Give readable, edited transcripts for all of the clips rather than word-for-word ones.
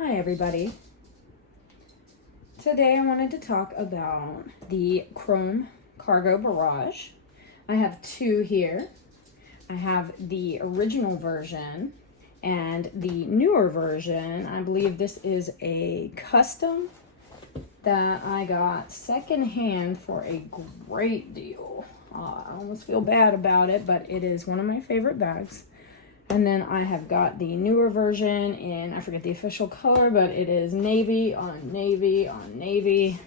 Hi everybody. Today I wanted to talk about the Chrome Cargo Barrage. I have two here. I have the original version and the newer version. I believe this is a custom that I got secondhand for a great deal. I almost feel bad about it, but it is one of my favorite bags. And then I have got the newer version in, I forget the official color, but it is navy on navy on navy.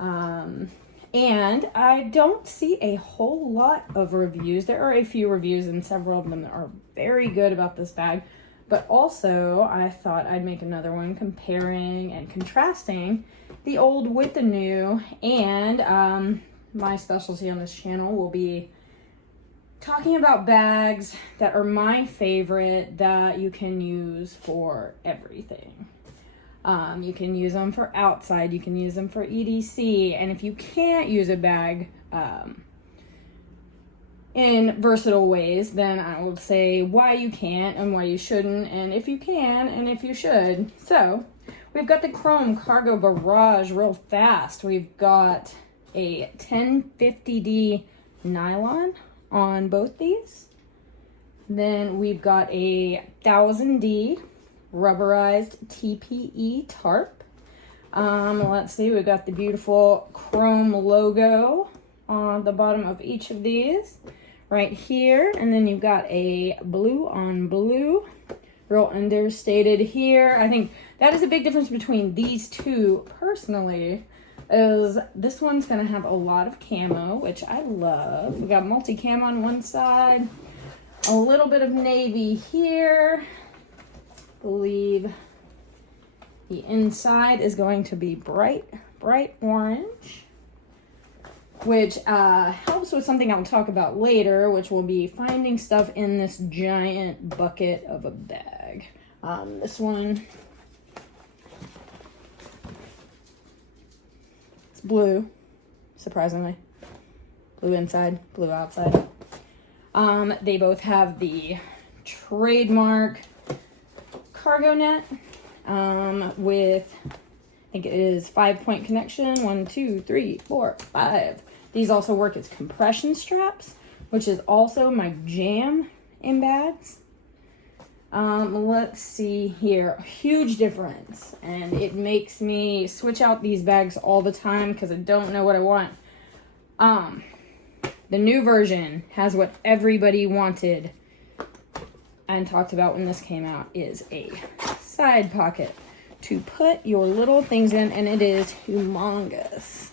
And I don't see a whole lot of reviews. There are a few reviews and several of them are very good about this bag. But also I thought I'd make another one comparing and contrasting the old with the new. And my specialty on this channel will be talking about bags that are my favorite that you can use for everything. You can use them for outside, you can use them for EDC, and if you can't use a bag in versatile ways, then I will say why you can't and why you shouldn't, and if you can and if you should. So we've got the Chrome Cargo Barrage real fast. We've got a 1050D nylon on both these. Then we've got a 1000D rubberized TPE tarp. Let's see, we've got the beautiful Chrome logo on the bottom of each of these right here. And then you've got a blue on blue, real understated here. I think that is a big difference between these two personally. Is this one's gonna have a lot of camo, which I love. We got multi-cam on one side, a little bit of navy here. I believe the inside is going to be bright orange, which helps with something I'll talk about later, which will be finding stuff in this giant bucket of a bag. This one, blue, surprisingly. Blue inside, blue outside. They both have the trademark cargo net with, I think it is 5-point connection. 1, 2, 3, 4, 5. These also work as compression straps, which is also my jam in bags. Let's see here, huge difference, and it makes me switch out these bags all the time because I don't know what I want. The new version has what everybody wanted and talked about when this came out, is a side pocket to put your little things in, and it is humongous.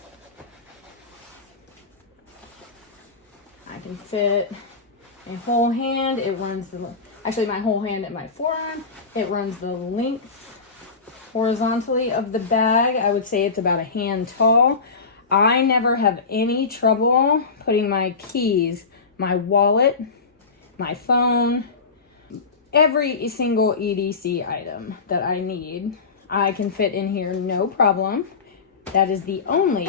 I can fit a whole hand. It runs the, actually my whole hand and my forearm. It runs the length horizontally of the bag. I would say it's about a hand tall. I never have any trouble putting my keys, my wallet, my phone, every single EDC item that I need, I can fit in here no problem. That is the only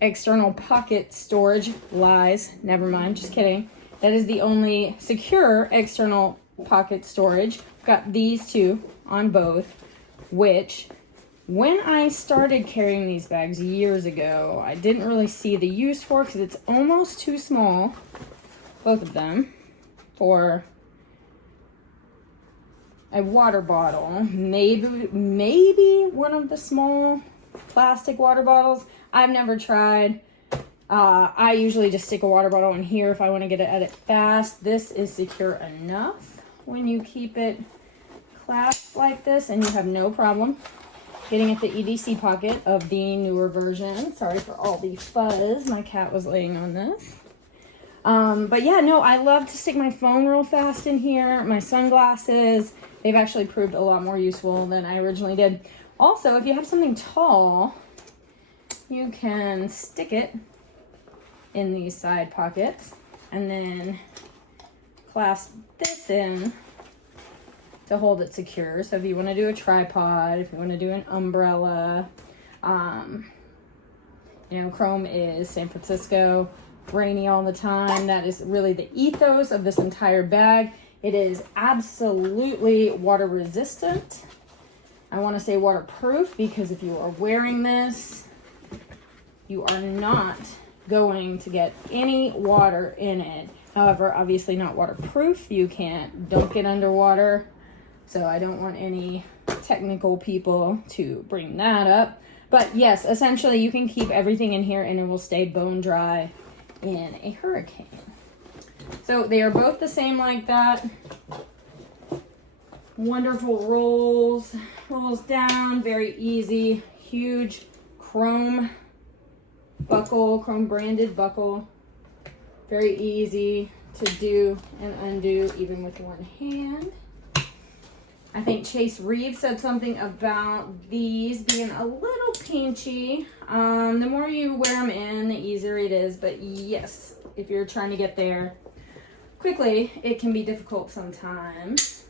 external pocket storage. Lies, never mind, just kidding. That is the only secure external pocket storage. Got these two on both, which when I started carrying these bags years ago, I didn't really see the use for, because it's almost too small, both of them, for a water bottle. Maybe one of the small plastic water bottles. I've never tried. I usually just stick a water bottle in here if I want to get it at it fast. This is secure enough when you keep it clasped like this, and you have no problem getting at the EDC pocket of the newer version. Sorry for all the fuzz. My cat was laying on this. But yeah, no, I love to stick my phone real fast in here. My sunglasses, they've actually proved a lot more useful than I originally did. Also, if you have something tall, you can stick it in these side pockets and then clasp this in to hold it secure. So if you want to do a tripod, if you want to do an umbrella, you know, Chrome is San Francisco, rainy all the time. That is really the ethos of this entire bag. It is absolutely water resistant. I want to say waterproof because if you are wearing this, you are not going to get any water in it. However, obviously not waterproof. You can't dunk it underwater. So I don't want any technical people to bring that up. But yes, essentially you can keep everything in here and it will stay bone dry in a hurricane. So they are both the same like that. Wonderful rolls down, very easy, huge chrome buckle, chrome branded buckle. Very easy to do and undo even with one hand. I think Chase Reeves said something about these being a little pinchy. The more you wear them in, the easier it is. But yes, if you're trying to get there quickly, it can be difficult sometimes.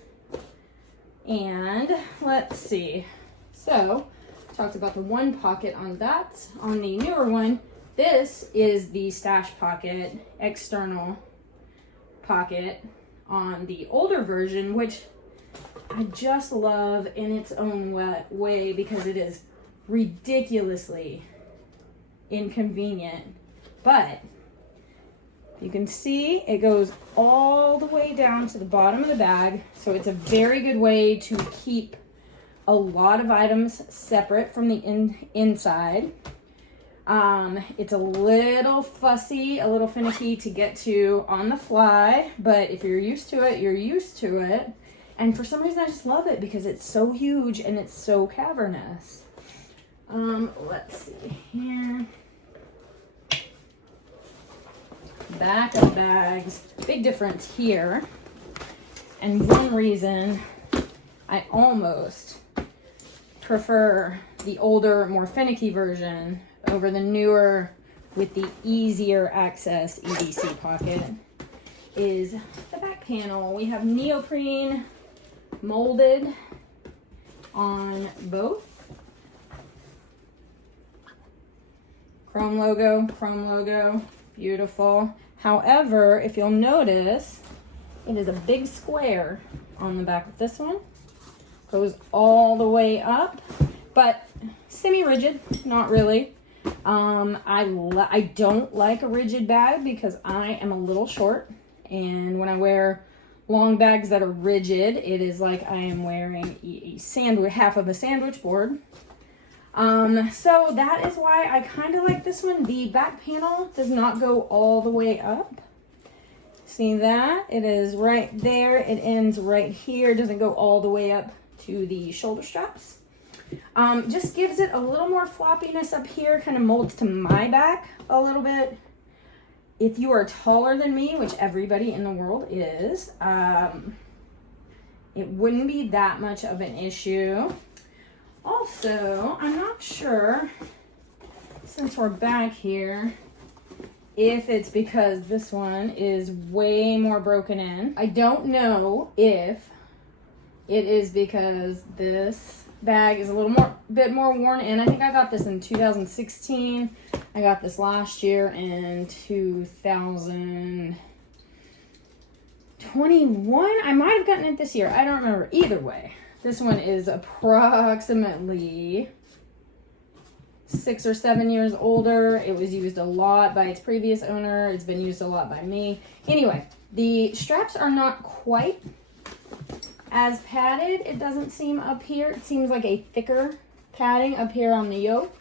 And let's see. So, talked about the one pocket on that. On the newer one, this is the stash pocket, external pocket on the older version, which I just love in its own way because it is ridiculously inconvenient. But you can see it goes all the way down to the bottom of the bag. So it's a very good way to keep a lot of items separate from the inside. It's a little fussy, a little finicky to get to on the fly, but if you're used to it, you're used to it. And for some reason, I just love it because it's so huge and it's so cavernous. Let's see here. Back of bags. Big difference here. And one reason I almost prefer the older, more finicky version over the newer with the easier access EDC pocket is the back panel. We have neoprene molded on both. Chrome logo, beautiful. However, if you'll notice, it is a big square on the back of this one. Goes all the way up, but semi-rigid, not really. I don't like a rigid bag because I am a little short, and when I wear long bags that are rigid, it is like I am wearing a sandwich, half of a sandwich board. So that is why I kind of like this one. The back panel does not go all the way up. See that? It is right there. It ends right here. It doesn't go all the way up to the shoulder straps. Just gives it a little more floppiness up here, kind of molds to my back a little bit. If you are taller than me, which everybody in the world is, it wouldn't be that much of an issue. Also, I'm not sure, since we're back here, if it's because this one is way more broken in. I don't know if it is because this bag is a little bit more worn in. I think I got this in 2016. I got this last year in 2021. I might have gotten it this year. I don't remember. Either way, this one is approximately 6 or 7 years older. It was used a lot by its previous owner. It's been used a lot by me. Anyway, the straps are not quite as padded. It doesn't seem up here. It seems like a thicker padding up here on the yoke,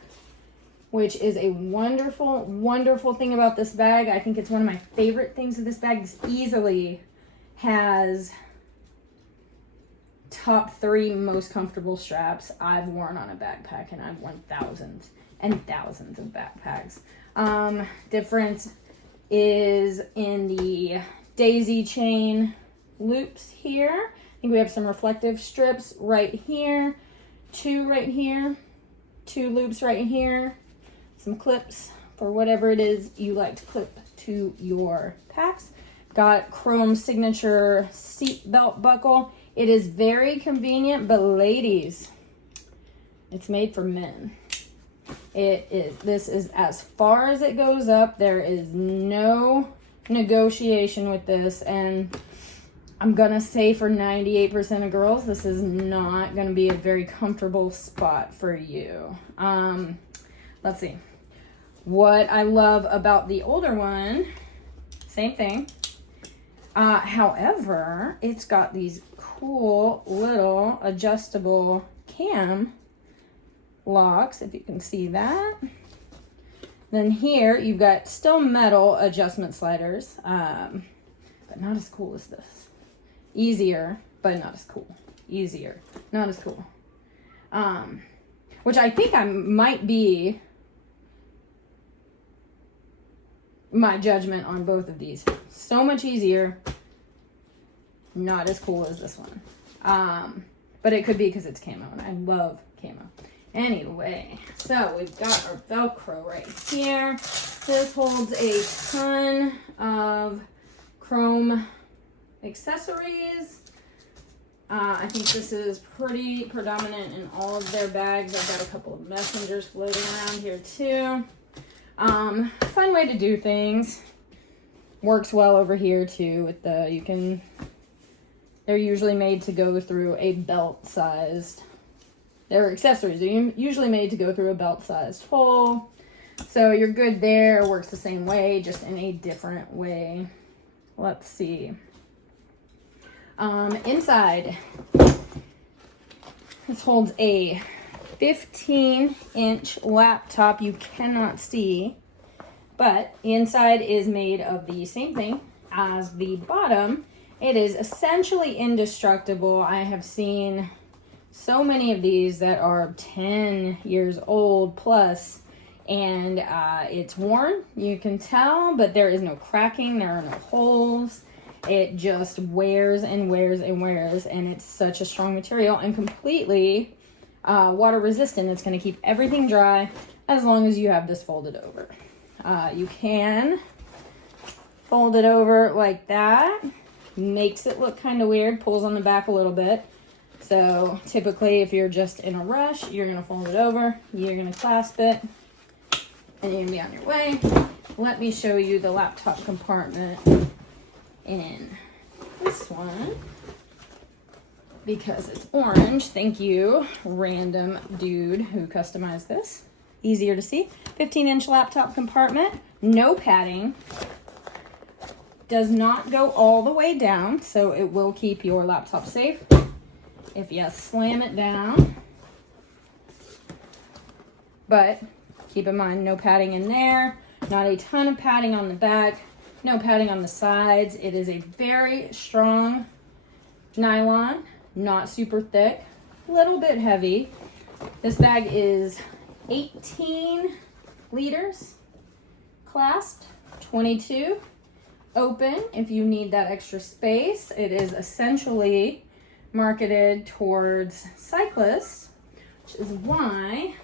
which is a wonderful, wonderful thing about this bag. I think it's one of my favorite things of this bag. This easily has top 3 most comfortable straps I've worn on a backpack, and I've worn thousands and thousands of backpacks. Difference is in the daisy chain loops here. I think we have some reflective strips right here, 2 right here, 2 loops right here, some clips for whatever it is you like to clip to your packs. Got chrome signature seat belt buckle. It is very convenient, but ladies, it's made for men. It is. This is as far as it goes up. There is no negotiation with this, and I'm gonna say for 98% of girls, this is not gonna be a very comfortable spot for you. Let's see. What I love about the older one, same thing. However, it's got these cool little adjustable cam locks, if you can see that. Then here you've got still metal adjustment sliders, but not as cool as this. Easier, but not as cool. Easier, not as cool. Which I think I might be my judgment on both of these. So much easier, not as cool as this one. But it could be because it's camo, and I love camo. Anyway, so we've got our Velcro right here. This holds a ton of chrome accessories. I think this is pretty predominant in all of their bags. I've got a couple of messengers floating around here too. Fun way to do things. Works well over here too with the, they're usually made to go through a belt-sized, they're accessories. They're usually made to go through a belt-sized hole. So you're good there. Works the same way, just in a different way. Let's see. Inside, this holds a 15-inch laptop you cannot see, but inside is made of the same thing as the bottom. It is essentially indestructible. I have seen so many of these that are 10 years old plus, and it's worn, you can tell, but there is no cracking, there are no holes. It just wears and wears and wears, and it's such a strong material and completely water resistant. It's going to keep everything dry as long as you have this folded over. You can fold it over like that. Makes it look kind of weird, pulls on the back a little bit. So typically if you're just in a rush, you're going to fold it over, you're going to clasp it, and you're going to be on your way. Let me show you the laptop compartment in this one, because it's orange. Thank you, random dude who customized this. Easier to see. 15-inch laptop compartment, no padding. Does not go all the way down, so it will keep your laptop safe. If you slam it down, but keep in mind, no padding in there, not a ton of padding on the back, no padding on the sides. It is a very strong nylon, not super thick, a little bit heavy. This bag is 18 liters, clasped, 22, open if you need that extra space. It is essentially marketed towards cyclists, which is why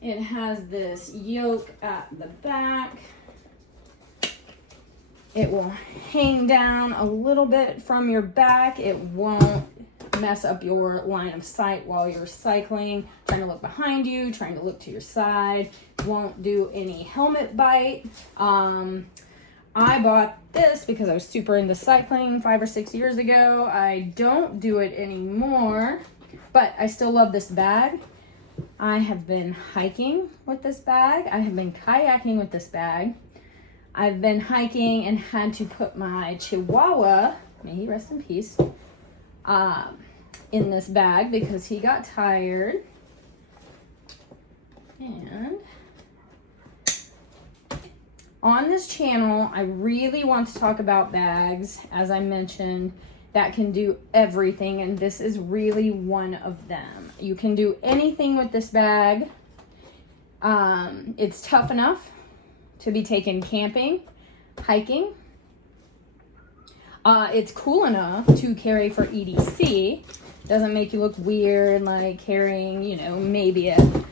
it has this yoke at the back. It will hang down a little bit from your back. It won't mess up your line of sight while you're cycling, trying to look behind you, trying to look to your side. Won't do any helmet bite. I bought this because I was super into cycling 5 or 6 years ago. I don't do it anymore, but I still love this bag. I have been hiking with this bag. I have been kayaking with this bag. I've been hiking and had to put my Chihuahua, may he rest in peace, in this bag because he got tired. And on this channel, I really want to talk about bags, as I mentioned, that can do everything, and this is really one of them. You can do anything with this bag. It's tough enough to be taken camping, hiking. It's cool enough to carry for EDC. Doesn't make you look weird like carrying, you know, maybe a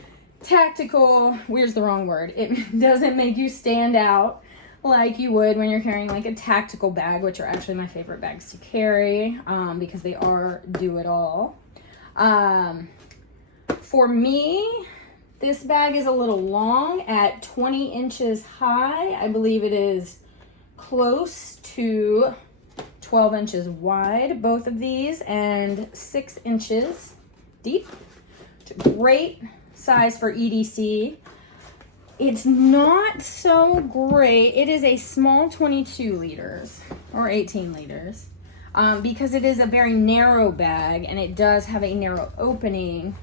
tactical, weird's the wrong word. It doesn't make you stand out like you would when you're carrying like a tactical bag, which are actually my favorite bags to carry because they are do-it-all. For me, this bag is a little long at 20 inches high. I believe it is close to 12 inches wide, both of these, and 6 inches deep. It's a great size for EDC. It's not so great. It is a small 22 liters or 18 liters because it is a very narrow bag and it does have a narrow opening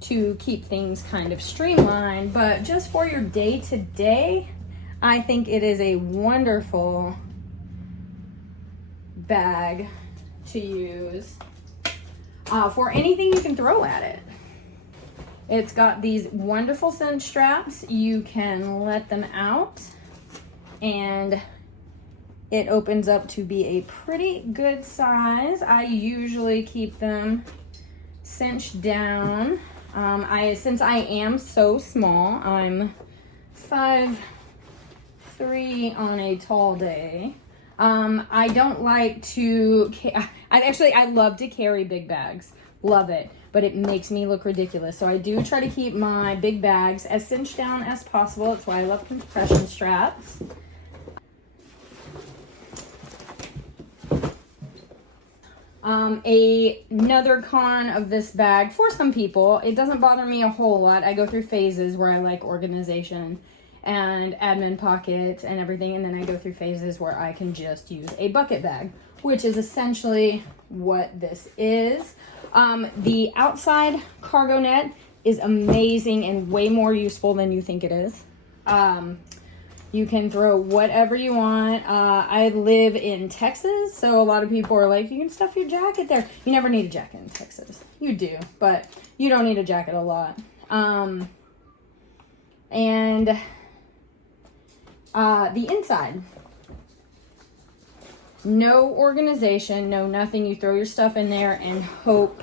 to keep things kind of streamlined. But just for your day-to-day, I think it is a wonderful bag to use for anything you can throw at it. It's got these wonderful cinch straps. You can let them out and it opens up to be a pretty good size. I usually keep them cinched down. Since I am so small, I'm 5'3" on a tall day. I don't like to, I love to carry big bags. Love it. But it makes me look ridiculous. So I do try to keep my big bags as cinched down as possible. That's why I love compression straps. Another con of this bag, for some people, it doesn't bother me a whole lot. I go through phases where I like organization and admin pockets and everything, and then I go through phases where I can just use a bucket bag, which is essentially what this is. The outside cargo net is amazing and way more useful than you think it is. You can throw whatever you want. I live in Texas, so a lot of people are like, you can stuff your jacket there. You never need a jacket in Texas. You do, but you don't need a jacket a lot. The inside. No organization, no nothing. You throw your stuff in there and hope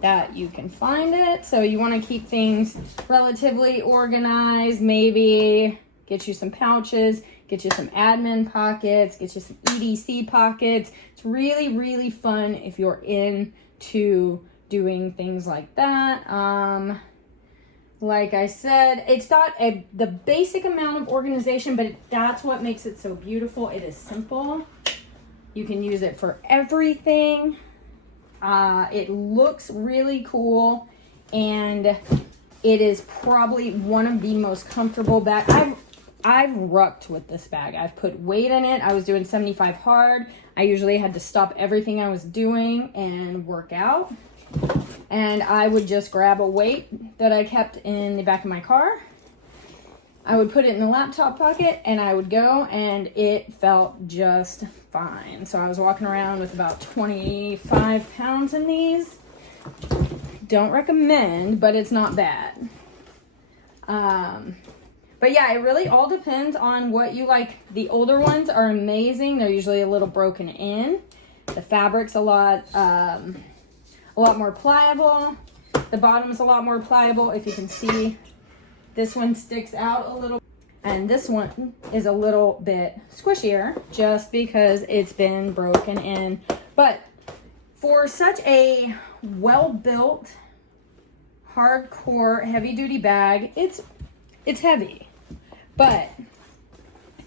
that you can find it. So you want to keep things relatively organized. Maybe get you some pouches, get you some admin pockets, get you some EDC pockets. It's really, really fun if you're into doing things like that. Like I said, it's got the basic amount of organization, but that's what makes it so beautiful. It is simple. You can use it for everything. It looks really cool, and it is probably one of the most comfortable bags. I've rucked with this bag. I've put weight in it. I was doing 75 hard. I usually had to stop everything I was doing and work out. And I would just grab a weight that I kept in the back of my car. I would put it in the laptop pocket and I would go, and it felt just fine. So I was walking around with about 25 pounds in these. Don't recommend, but it's not bad. But yeah, it really all depends on what you like. The older ones are amazing. They're usually a little broken in. The fabric's a lot more pliable. The bottom's a lot more pliable. If you can see, this one sticks out a little, and this one is a little bit squishier just because it's been broken in. But for such a well-built, hardcore, heavy-duty bag, it's heavy, but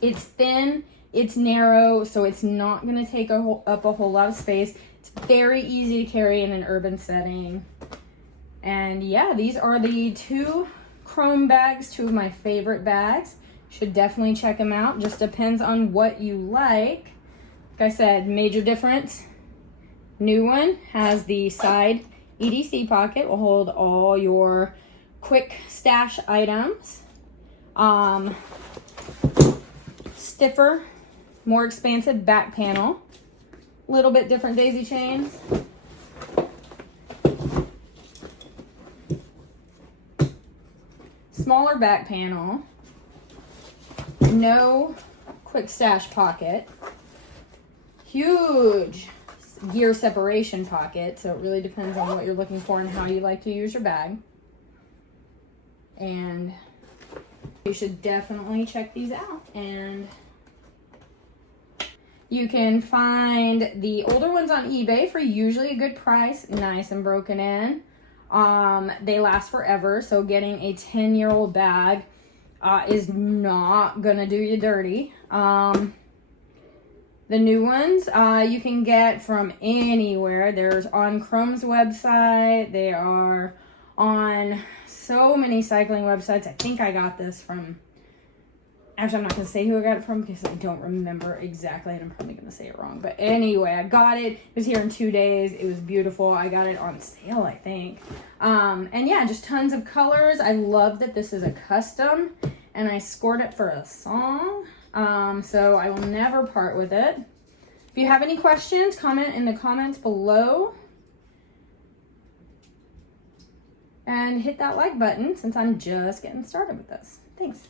it's thin, it's narrow, so it's not going to take up a whole lot of space. It's very easy to carry in an urban setting. And yeah, these are the two Chrome bags, two of my favorite bags. Should definitely check them out. Just depends on what you like. Like I said, major difference. New one has the side EDC pocket. Will hold all your quick stash items. Stiffer, more expansive back panel. Little bit different daisy chains. Smaller back panel. No quick stash pocket. Huge gear separation pocket. So it really depends on what you're looking for and how you like to use your bag. And you should definitely check these out. And you can find the older ones on eBay for usually a good price, nice and broken in. They last forever, so getting a 10-year-old bag is not gonna do you dirty. The new ones you can get from anywhere. There's on Chrome's website. They are on so many cycling websites. I think I got this from, actually I'm not going to say who I got it from because I don't remember exactly and I'm probably going to say it wrong. But anyway, I got it. It was here in 2 days. It was beautiful. I got it on sale, I think. And yeah, just tons of colors. I love that this is a custom and I scored it for a song. So I will never part with it. If you have any questions, comment in the comments below. And hit that like button since I'm just getting started with this. Thanks.